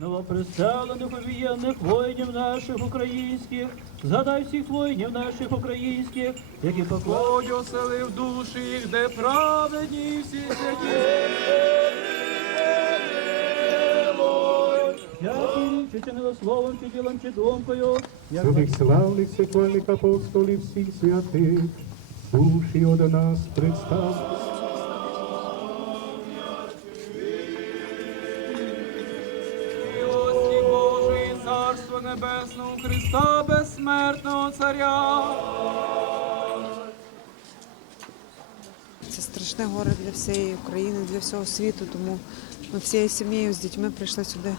Новоприставлених увієнних воїнів наших українських, згадай всіх воїнів наших українських, які поклали оселив душі їх, де праведні всі. Дякую, чи словом, чи ділом, чи думкою, як славних секвальних апостолів всіх святих, душі од нас представ. Небесного, Христа безсмертного Царя. Це страшне горе для всієї України, для всього світу. Тому ми всією сім'єю з дітьми прийшли сюди,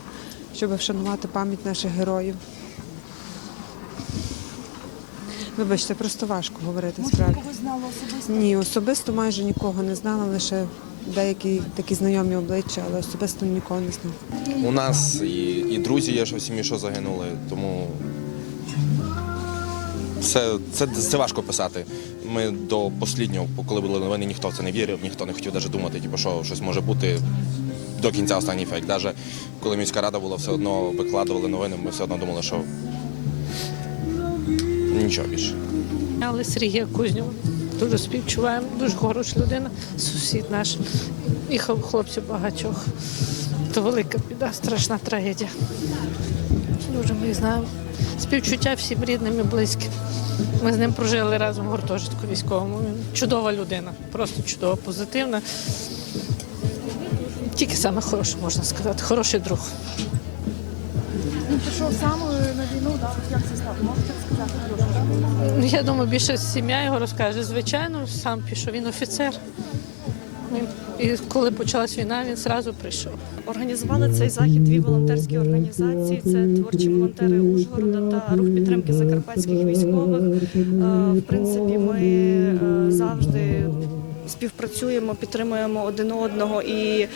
щоб вшанувати пам'ять наших героїв. Вибачте, просто важко говорити справді. Когось знала особисто. Ні, особисто майже нікого не знала, лише деякі такі знайомі обличчя, але особисто нікого не знала. У нас і, і друзі є, що в сім'ї, що загинули, тому це, це, це важко писати. Ми до останнього, коли були новини, ніхто в це не вірив, ніхто не хотів навіть думати, типу, що щось може бути до кінця останній фейк. Навіть коли міська рада була, все одно викладували новини, ми все одно думали, що нічого більше. Але Сергія Кузнєва дуже співчуваємо, дуже хороша людина, сусід наш. І хлопців багатьох. То велика біда, страшна трагедія. Дуже ми знаємо. Співчуття всім рідним і близьким. Ми з ним прожили разом в гуртожитку військовому. Він чудова людина, просто чудова, позитивна. Тільки саме хороше можна сказати, хороший друг. Він пішов сам е, на війну, да? Як це стало? Можете сказати? Прошу. Я думаю, більше сім'я його розкаже. Звичайно, сам пішов, він офіцер. І коли почалась війна, він одразу прийшов. Організували цей захід дві волонтерські організації: це творчі волонтери Ужгорода та рух підтримки закарпатських військових. Е, В принципі, ми е, завжди співпрацюємо, підтримуємо один одного. І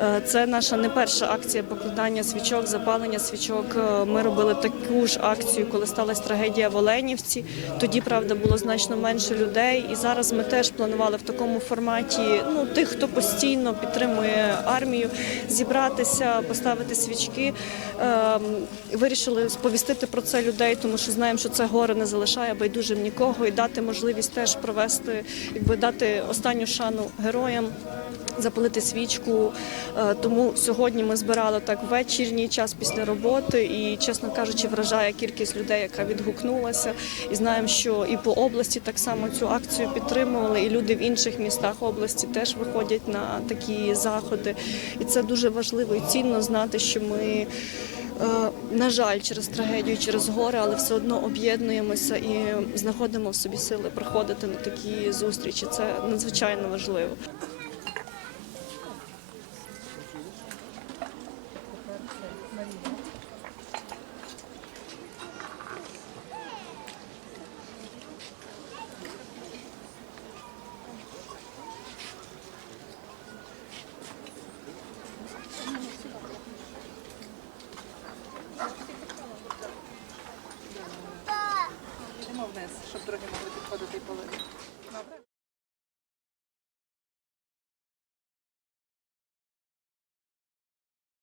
е, це наша не перша акція покладання свічок, запалення свічок. Е, Ми робили таку ж акцію, коли сталася трагедія в Оленівці. Тоді, правда, було значно менше людей. І зараз ми теж планували в такому форматі ну, тих, хто постійно підтримує армію, зібратися, поставити свічки. Ем, Вирішили сповістити про це людей, тому що знаємо, що це горе не залишає байдужим нікого, і дати можливість теж провести, якби дати останню шану героям. Запалити свічку, Е, тому сьогодні ми збирали так вечірній час після роботи, і чесно кажучи, вражає кількість людей, яка відгукнулася. І знаємо, що і по області так само цю акцію підтримували, і люди в інших містах області теж виходять на такі заходи. І це дуже важливо і цінно знати, що ми. Е, На жаль, через трагедію, через горе, але все одно об'єднуємося і знаходимо в собі сили приходити на такі зустрічі. Це надзвичайно важливо.